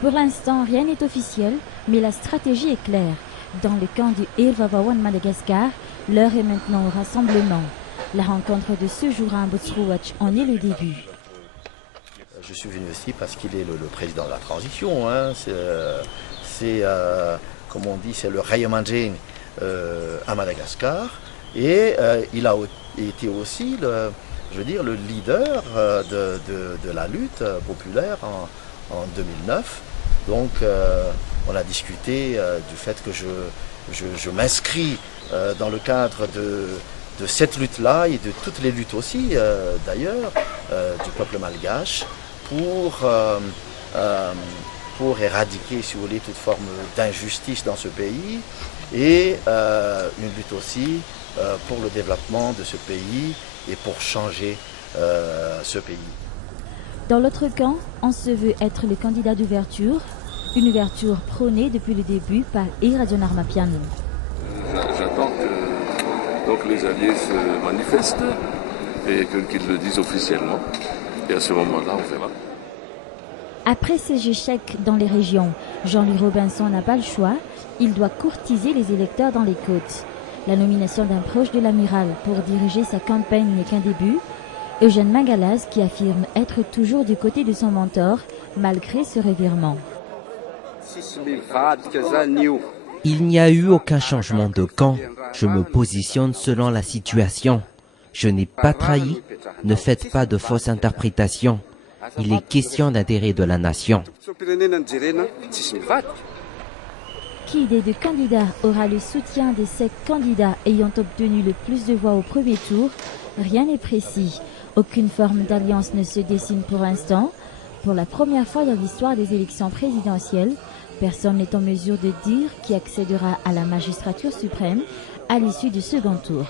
Pour l'instant, rien n'est officiel, mais la stratégie est claire. Dans le camp du Ilvawawan Madagascar, l'heure est maintenant au rassemblement. La rencontre de ce jour à Botsrouach en est le début. Je suis venu aussi parce qu'il est le président de la transition. Hein. Comme on dit, c'est le Rayamandjin à Madagascar. Et il a été aussi le leader de la lutte populaire en 2009. Donc on a discuté du fait que je m'inscris dans le cadre de cette lutte-là et de toutes les luttes aussi, d'ailleurs, du peuple malgache pour éradiquer, si vous voulez, toute forme d'injustice dans ce pays et une lutte aussi pour le développement de ce pays et pour changer ce pays. Dans l'autre camp, on se veut être le candidat d'ouverture, une ouverture prônée depuis le début par Iradion Armapiano. J'attends que donc, les alliés se manifestent et qu'ils le disent officiellement. Et à ce moment-là, on verra. Après ces échecs dans les régions, Jean-Louis Robinson n'a pas le choix. Il doit courtiser les électeurs dans les côtes. La nomination d'un proche de l'amiral pour diriger sa campagne n'est qu'un début. Eugène Mangalaz qui affirme être toujours du côté de son mentor, malgré ce revirement. Il n'y a eu aucun changement de camp. Je me positionne selon la situation. Je n'ai pas trahi. Ne faites pas de fausses interprétations. Il est question d'intérêt de la nation. Qui des deux candidats aura le soutien des 7 candidats ayant obtenu le plus de voix au premier tour? Rien n'est précis. Aucune forme d'alliance ne se dessine pour l'instant. Pour la première fois dans l'histoire des élections présidentielles, personne n'est en mesure de dire qui accédera à la magistrature suprême à l'issue du second tour.